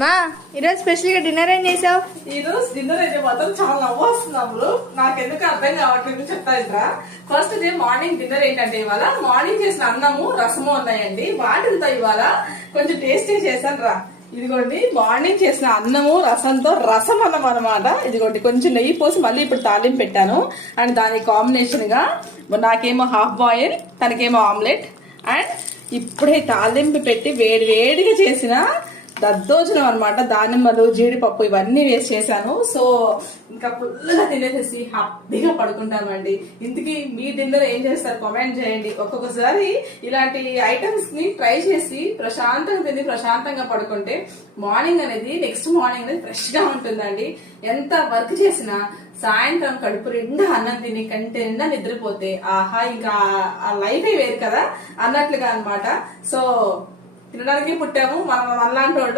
మా ఈరోజు స్పెషల్ గా డిన్నర్ ఏం చేసావు? ఈ రోజు డిన్నర్ అయితే మాత్రం చాలా నవ్వు వస్తున్నాము. నాకెందుకు అర్థం కావట్లేదు, చెప్తా ఇట్లా. ఫస్ట్ డే మార్నింగ్ డిన్నర్ ఏంటంటే ఇవాళ మార్నింగ్ చేసిన అన్నము రసము ఉన్నాయండి. వాటితో ఇవాళ కొంచెం టేస్టీ చేశాను రా. ఇదిగోండి మార్నింగ్ చేసిన అన్నము రసంతో రసం అన్నం అనమాట. ఇదిగోండి కొంచెం నెయ్యి పోసి మళ్ళీ ఇప్పుడు తాలింపు పెట్టాను. అండ్ దాని కాంబినేషన్ గా నాకేమో హాఫ్ బాయిల్, తనకేమో ఆమ్లెట్. అండ్ ఇప్పుడే తాలింపు పెట్టి వేడి వేడిగా చేసిన దద్దోజనం అనమాట. దానిమ్మలు, జీడిపప్పు ఇవన్నీ వేసి చేశాను. సో ఇంకా ఫుల్గా తినేసేసి హ్యాపీగా పడుకుంటామండి. ఇందుకీ మీ డిన్నర్ ఏం చేస్తారు కామెంట్ చేయండి. ఒక్కొక్కసారి ఇలాంటి ఐటమ్స్ ని ట్రై చేసి ప్రశాంతంగా తిని ప్రశాంతంగా పడుకుంటే మార్నింగ్ అనేది నెక్స్ట్ మార్నింగ్ అనేది ఫ్రెష్ గా ఉంటుందండి. ఎంత వర్క్ చేసినా సాయంత్రం కడుపు నిండా అన్నం తిని కంటి నిండా నిద్రపోతే ఆహా ఇంకా ఆ లైఫే వేరు కదా అన్నట్లుగా అనమాట. సో తినడానికి పుట్టాము మనం, మనలాంటి వాళ్ళు